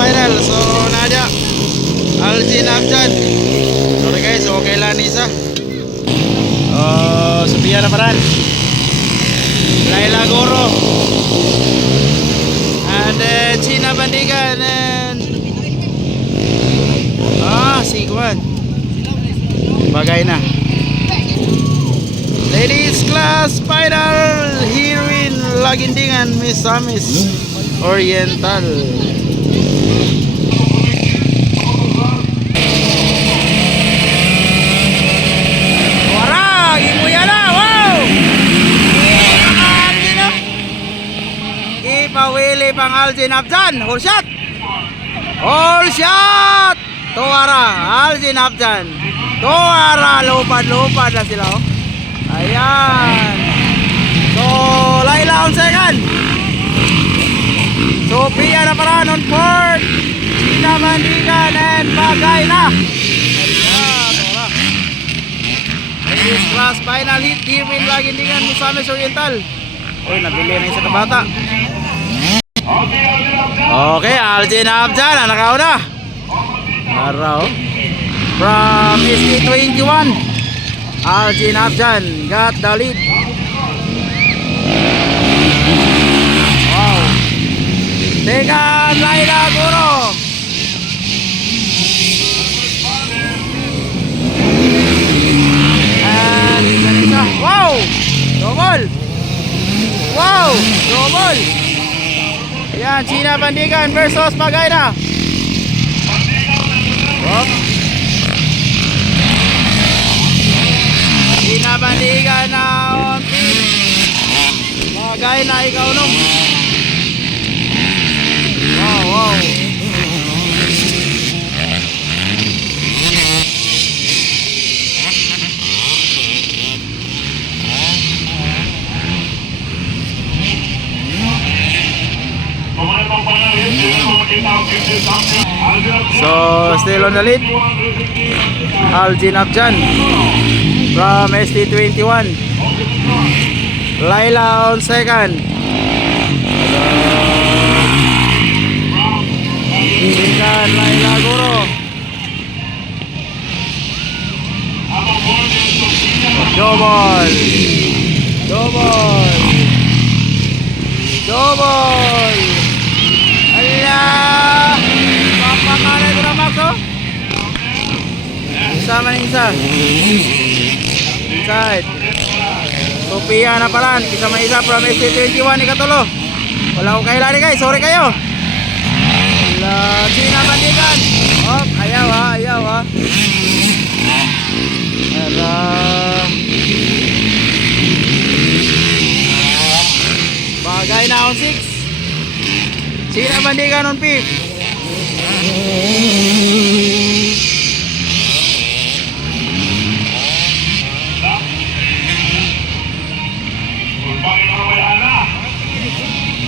final. So Nadia Algin Abjan. Sorry guys, okay lang Nisa. Sophia Naparan, Laila Goro, and then China Bandigan and Sigwan. Bagay na. Ladies class final here in Lagindingan, Misamis Oriental. Wara, gimuya na, wow! Ipawili pang Algin Abjan, whole shot! Whole shot! Tuwara, Algin Abjan. Tuwara, lupad-lupad na sila, oh. Ayan. So, Laila on second. Sophia Naparan on fourth. China Bandigan and Bagay na. Ayan, wala. Ladies class final hit here in Lagindingan, Misamis Oriental. Uy, nabili na yung sa kabata. Okay, Algin Abjan, nakauna. Araw. From ST21, Algin Abjan got the lead. Wow. Second, Laila Guro. And isa. Wow! Double! Wow! Double! Ayan, China Bandigan versus Bagay na. Wow. China Bandigan na on field. Bagay na ikaw nung. Wow, wow. So still on the lead, Algin Abjan from ST21. Laila on second. Second, Laila Guro. Double. Double. Double. Alah. Papakan itu na Max, oh. Isa man isa. Inside. Sophia Naparan, isa man isa from ST21 ikatulo. Wala ko kailani guys, sorry kayo. Wala, China Bandigan. Oh, ayaw ha, ayaw ha. Ala. Bagay na on 6. China Bandigan on 5.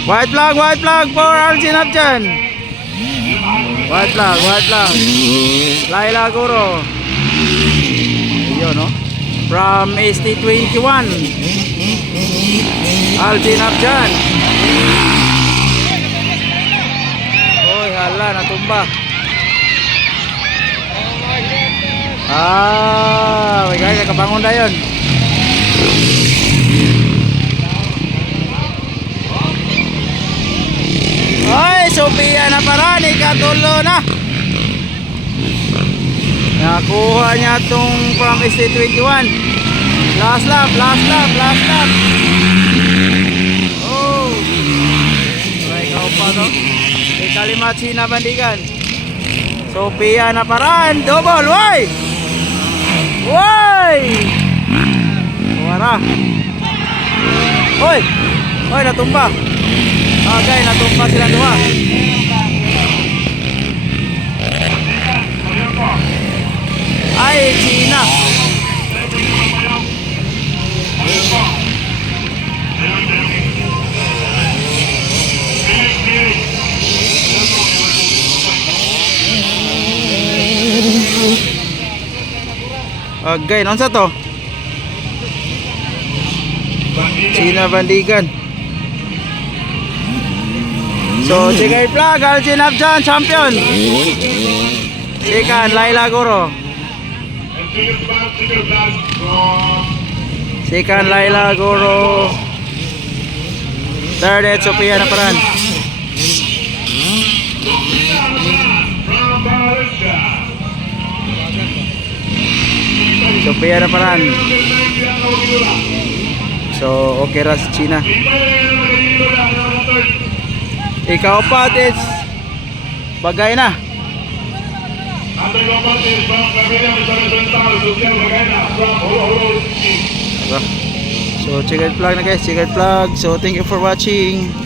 White flag for Algin Abjan. White flag. Laila Guro. Ayun, no? From ST21. Algin Abjan. Oy, hala, natumba. May guys, kabangon na yun. Ay, Sophia Naparan, ikatulo na. Nakuha niya itong from ST21. Last lap. Oh. Right, ikaw pa to. Ikalimat China Bandigan. Sophia Naparan, double, woy! Wara. Hoy, natumba. Okay, natumpa sila dua. Ay, China. Okay, nonsa to? China Bandigan. So, checkered flag, Algin Abjan, champion. Second, Laila Goro. Second, Laila Goro. Third, Ed Sophia Naparan. Sophia Naparan. So, okay ra si China. Ikaw pa, Tis. Bagay na. So, checkered flag na guys, checkered flag. So, thank you for watching.